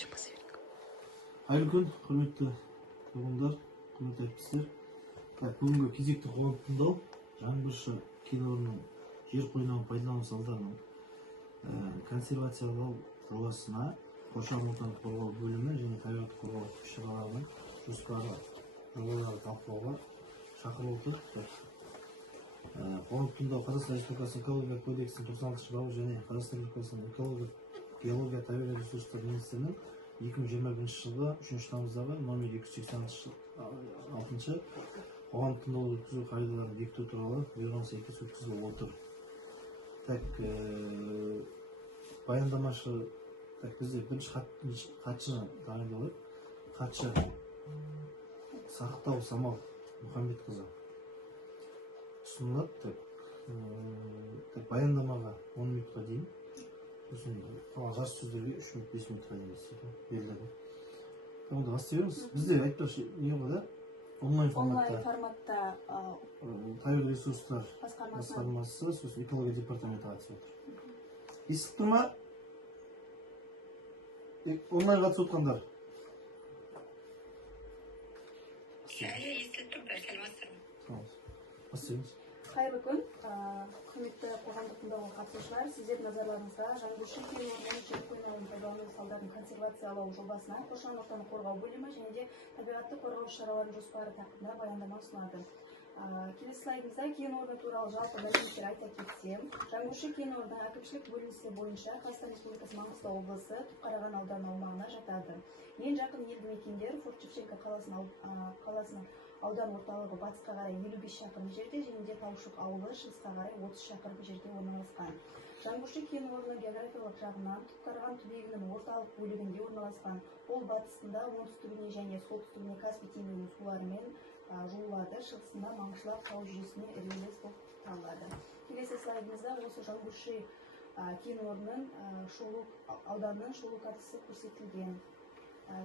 Қайырлы күн, құрметті тұрғындар, құрметті әріптестер. Бүгінгі кезекті қоғамдық тыңдау жаңбыршы кен орнының жер қойнауын пайдалану салдарынан консервациялау жобасына қоршаған ортаны қорғау бөлімі және табиғатты қорғау іс-шараларының жоспары жобаларды талқылауға шақырылып отыр. Қоғамдық тыңдау Қазақстан Республикасының экология кодексінің 96 бабы және Қазақстан Республикасының экология, геология, табиғи ресурстар министрінің 2021 жылғы 3 тамыздағы номер 286 қоғамдық тыңдау өткізу қағидаларын бекіту туралы бұйрығына сәйкес өткізіліп отыр. Баяндамашы бізде бірінші хатшыны дайындалып, хатшы Сақтау Самал Мұхамбетқызы ұсынылады. Баяндамаға 10 минутқа дейін, жас сөздерге 3 минут 5 минутқа дейін беріледі. Онда бастай беріңіз. Бізде айтпақшы не ғой да? Онлайн форматта табиғи ресурстар басқармасы, сосын экология департаменті қатысып отыр. Естілді ма? Онлайн қатысып отқандар? Естіліп тұр, бәрі сәлеметсіздер ме? Бастай беріңіз. Қайырлы күн, құрметті қоғамдық тыңдауға қатысушылар, сіздердің назарларыңызға жаңбыршы кен орнының жер қойнауын пайдалану салдарын консервациялау жобасына қоршаған ортаны қорғау бөлімі және де табиғатты қорғау шараларының жоспары тақырыбында баяндама ұсынады. Келесі слайдымызда кен орны туралы жалпы мәліметтер айта кетсем, жаңбыршы кен орны әкімшілік бөлінісі бойынша Қазақстан Республикасы Маңғыстау облысы Түпқараған ауданы аумағына жатады. Ең жақын елді мекендер Форт-Шевченко қаласының аудан орталығы батысқа қарай 55 шақырым жерде және де Таушық ауылы шығысқа қарай 30 шақырым жерде орналасқан. Жаңбыршы кен орны географиялық жағынан Түпқараған түбегінің орталық бөлігінде орналасқан. Ол батысында оңтүстігіне және солтүстігіне Каспий теңізінің суларымен жуылады, шығысында Маңғышлақ тау жүйесіне іргелес болып табылады. Келесі слайдымызда осы жаңбыршы кен орнының ауданының шолу картасы көрсетілген.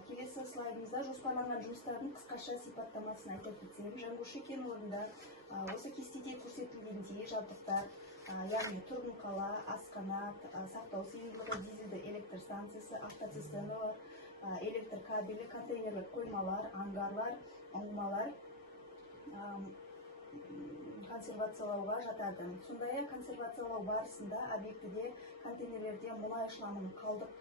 Келесі слайдымызда жоспарланған жұмыстардың қысқаша сипаттамасын айта кетсем, жаңбыршы кен орнында осы кестеде көрсетілгендей жабдықтар, яғни тұрғын қала, асқанат, сақтау сыйымдылығы, дизельді электр станциясы, автоцистерналар, электр кабелі, контейнерлік қоймалар, ангарлар, ұңғымалар консервациялауға жатады. Сондай-ақ консервациялау барысында объектіде контейнерлерде мұнай шламының қалдық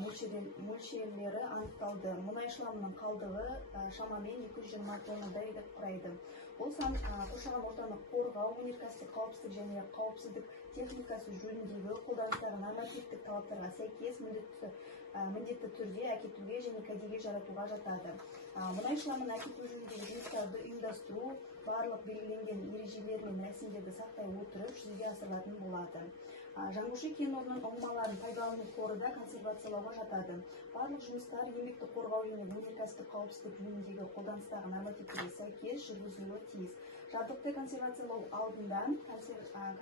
мөлшерлері анықталды. Мұнай шламының қалдығы шамамен 220 тоннадай құрайды. Бұл сан қоршаған ортаны қорғау, өнеркәсіптік қауіпсіздік және қауіпсіздік техникасы жөніндегі қолданыстағы нормативтік талаптарға сәйкес міндетті түрде әкетуге және кәдеге жаратуға жатады. Мұнай шламын әкету жөніндегі жұмыстарды ұйымдастыру барлық белгіленген ережелер мен рәсімдерді сақтай отырып жүзеге асырылатын болады. Жаңбыршы кен орнының ұңғымаларын пайдалану қоры да консервациялауға жатады. Барлық жұмыстар еңбекті қорғау және өнеркәсіптік қауіпсіздік жөніндегі қолданыстағы нормативтерге сәйкес жүргізілуі тиіс. Жабдықты консервациялау алдында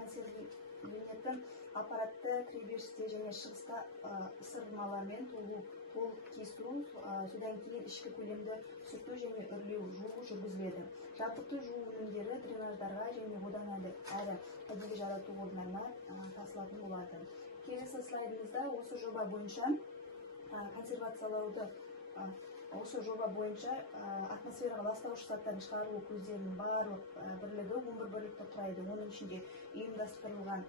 консервленетін аппаратты кіреберісте және шығыста ысырмалармен толық кесу, содан кейін ішкі көлемді сүрту және үрлеу жуу жүргізіледі. Жабдықты жуу өнімдері дренаждарға және одан әрі кәдеге жарату орындарына тасылатын болады. Келесі слайдымызда осы жоба бойынша атмосфераға ластаушы заттардың шығарылу көздерінің барлық бірлігі 11 бірлікті құрайды. Оның ішінде ұйымдастырылған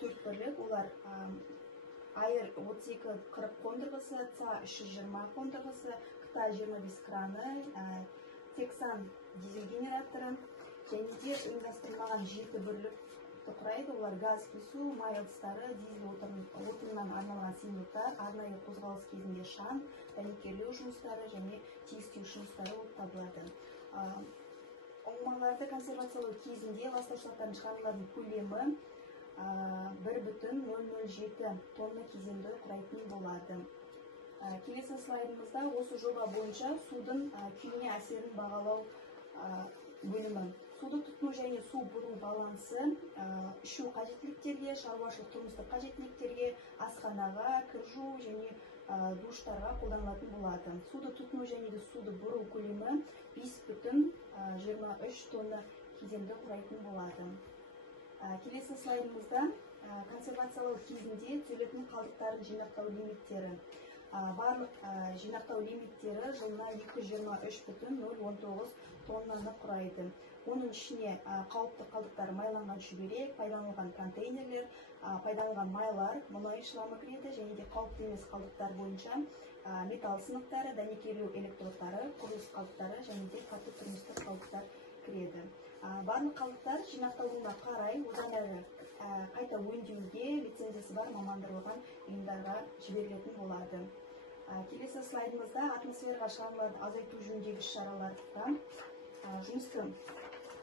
4 бірлік, олар Айр 32-40 қондырғысы, ЦА-320 қондырғысы, КТА-25 краны, Тексан дизель генераторы және де ұйымдастырылмаған 7 бірлікті құрайды. Олар газ кесу, май ыдыстары, дизель отынынан арналған сыйымдылықтар, арнайы қозғалыс кезінде шам, дәнекерлеу жұмыстары және тегістеу жұмыстары болып табылады. Ұңғымаларды консервациялау кезінде ластаушы заттардың шығарылатын көлемі 1,007 тонна кезеңді құрайтын болады. Келесі слайдымызда осы жоба бойынша судың күйіне әсерін бағалау бөлімі. Суды тұтыну және су бұру балансы ішу қажеттіліктерге, шаруашылық тұрмыстық қажеттіліктерге, асханаға, кір жуу және душтарға қолданылатын болады. Суды тұтыну және суды бұру көлемі 5,23 тонна кезеңді құрайтын болады. Келесі слайдымызда консервациялау кезінде түзілетін қалдықтарын жинақтау лимиттері. барлық жинақтау лимиттері жылына 223,019 тоннаны құрайды. Оның ішіне қауіпті қалдықтар майланған шүберек, пайдаланылған контейнерлер, пайдаланылған майлар, мұнай шламы кіреді, және де қауіпті емес қалдықтар бойынша металл сынықтары, дәнекерлеу электродтары, құрылыс қалдықтары және де қатты тұрмыстық қалдықтар кіреді. Барлық қалдықтар жинақталуына қарай одан әрі қайта өңдеуге лицензиясы бар мамандырылған ұйымдарға жіберілетін болады. Келесі слайдымызда атмосфераға шығарындыларды азайту жөніндегі іс-шараларда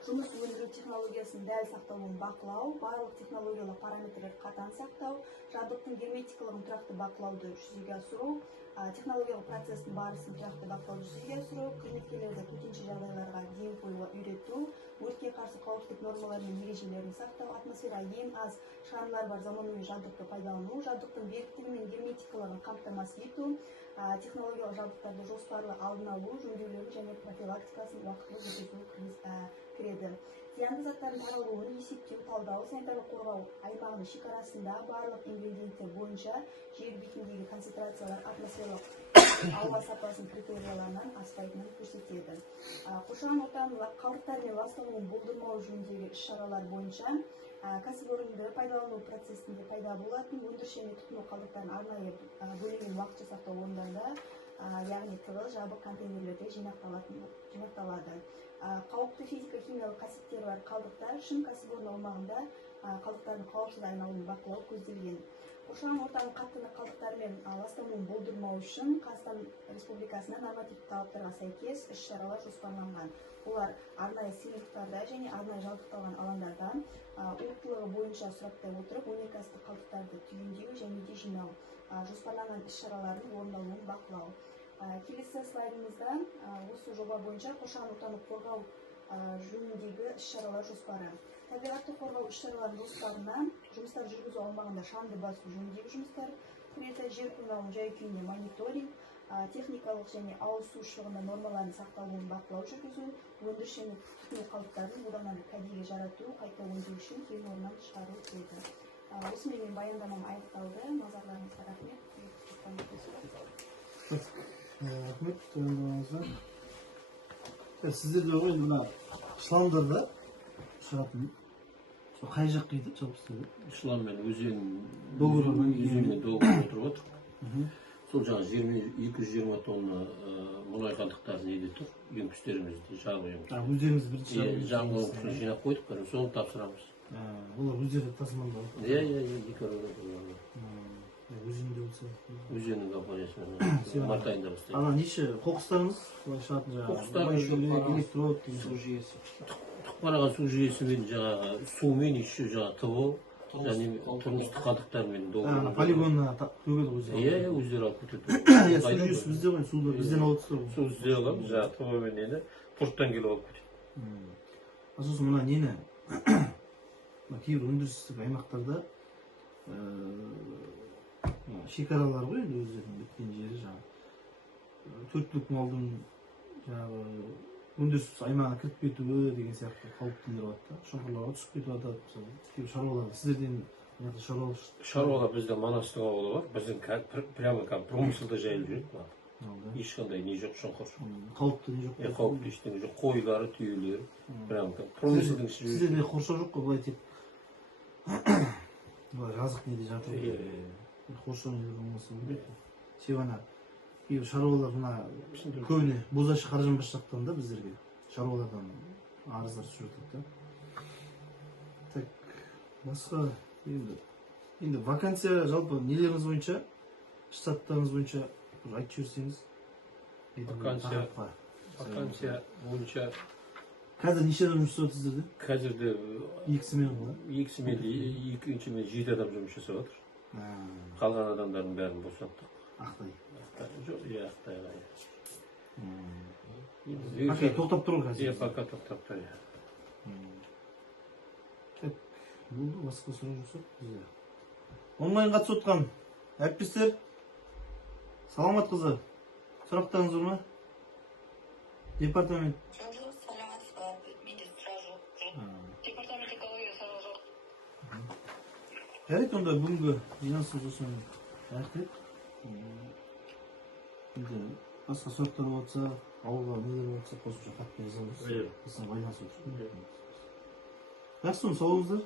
жұмыс өндіру технологиясының дәл сақталуын бақылау, барлық технологиялық параметрлер қатаң сақтау, жабдықтың герметикалығын тұрақты бақылауды жүзеге асыру, технологиялық процестің барысын тұрақты бақылауды жүзеге асыру, қызметкерлерді төтенше жағдайларға ден қоюға үйрету, өртке қарсы қауіпсіздік нормалары мен ережелерін сақтау, атмосфераға ең аз шығарындылар бар заманауи жабдықты пайдалану, жабдықтың беріктігі мен герметикалығын қамтамасыз ету, технологиялық жабдықтарды жоспарлы алдын алу, жөндеулерін және профилактикасын уақытылы жүргізу кіреді. Зиянды заттардың таралуын есептеу, талдау, санитарлық қорғау аймағының шекарасында барлық ингредиенттер бойынша жер бетіндегі концентрациялар атмосфералық ауа сапасының критерияларынан аспайтынын көрсетеді. Қоршаған ортаның қалдықтар мен ласталуын болдырмау жөніндегі іс-шаралар бойынша кәсіпорынды пайдалану процесінде пайда болатын өндіріс және тұтыну қалдықтарын арнайы бөлінген уақытша сақтау орындарында, яғни тығыз жабық контейнерлерде жинақталады. Қауіпті физика-химиялық қасиеттері бар қалдықтар үшін кәсіпорын аумағында қалдықтардың қауіпсіз айналымын бақылау көзделген. Қоршаған ортаның қатты қалдықтар мен ластануын болдырмау үшін Қазақстан Республикасының нормативтік талаптарға сәйкес іс-шаралар жоспарланған. Олар арнайы сыйлықтарда және арнайы жабдықталған алаңдарда уақыттылығы бойынша сұраптай отырып, өнеркәсіптік қалдықтарды түйіндеу және де жинау, жоспарланған іс-шаралардың орындалуын бақылау. Келесі слайдымызда осы жоба бойынша қоршаған ортаны қорғау жөніндегі іс-шаралар жоспары. Табиғатты қорғау іс-шараларының жоспарына жұмыстар жүргізу аумағында шаңды басу жөніндегі жұмыстар кіреді, жер қойнауының жай-күйіне мониторинг, техникалық және ауыз су шығыны нормаларын сақталуын бақылау жүргізу, өндіріс және тұтыну қалдықтарын одан әрі кәдеге жарату, қайта өңдеу үшін кен орнынан шығару кіреді. Осымен менің баяндамам аяқталды. Назарларыңызға рахмет. Рахмет, баяндамаңызға. Сіздерде ғой мына шламдарда шығатын қай жақ дейді жалпы? Шлам мен өзен доғырмен отырып отыр. Сол жаңа 220 тонна мұнай қалдықтарын неде тұр, үйеңкістерімізде жағып. Өздеріңіз бірінші жағып оңқысын жинап қойдық, соны тапсырамыз. Олар өздері тасымалдау? Иә, декоралар. Өзенде болса? Өзеннің компаниясымен мартайында бастайды. Ана неше қоқыстарыңыз? Қоқыстарымыз электрод, су жүйесі. Тұқпараған су жүйесімен жаңағы сумен еще жаңағы ТВО және тұрмыстық қалдықтармен полигонына төгеді ғой. Иә, өздері алып кетеді. Су жүйесі бізде ғой, суды бізден алып тұр ғой. Су бізде аламыз, жаңағы ТВОмен нені порттан келіп алып кетеді. Сосын мына нені кейбір өндірістік аймақтарда шекаралар ғой, өздерінің біткен жері жаңағы 4 түлік малдың жаңағы өндіріс аймағына кіріп кетуі деген сияқты қауіптілер болады да, шұңқырларға түсіп кетіп жатады. Кейбір шаруалар, сіздерден шаруалар бізде монастырь ауылы бар, біздің прямо промыслда жайылып жүреді. Ешқандай не жоқ, шұңқыр. Қауіпті не жоқ? Қауіпті ештеңе жоқ, қойлары, түйелері. Прямо промыслдың іші. Сіздерде қоршау жоқ қой, былай тек жазық неде жатыр. Қоршау неде болмаса біледі. Севана кейбір шаруалар мына көбіне Бозашы Қаржанбас жақтан да біздерге шаруалардан арыздар түсіп жатады. Так, басқа енді вакансия жалпы нелеріңіз бойынша, штаттарыңыз бойынша айтып жіберсеңіз. Вакансия бойынша қазір неше адам жұмыс жасап сіздерде? Қазірде екінші мен 7 адам жұмыс жасап жатыр. Қалған адамдардың бәрін босаттық. Ақтай? Жоқ, Ақтайға. Пока тоқтап тұр ғой қазір? Пока тоқтап тұр. Болды, басқа сұрақ жоқ бізде. Онлайн қатысып отқан әріптестер, саламат қызы, сұрақтарыңыз бар ма? Департамент. Менде сұрақ жоқ. Департамент экология сұрақ жоқ. Жарайды, онда бүгінгі жиналысымыз осымен аяқтайық. Енді басқа сұрақтар болса, ауылға нелер болса қосымша хатпен жазамыз. Иә. Біздің байланысу үшін. Жақсы, сау болыңыздар.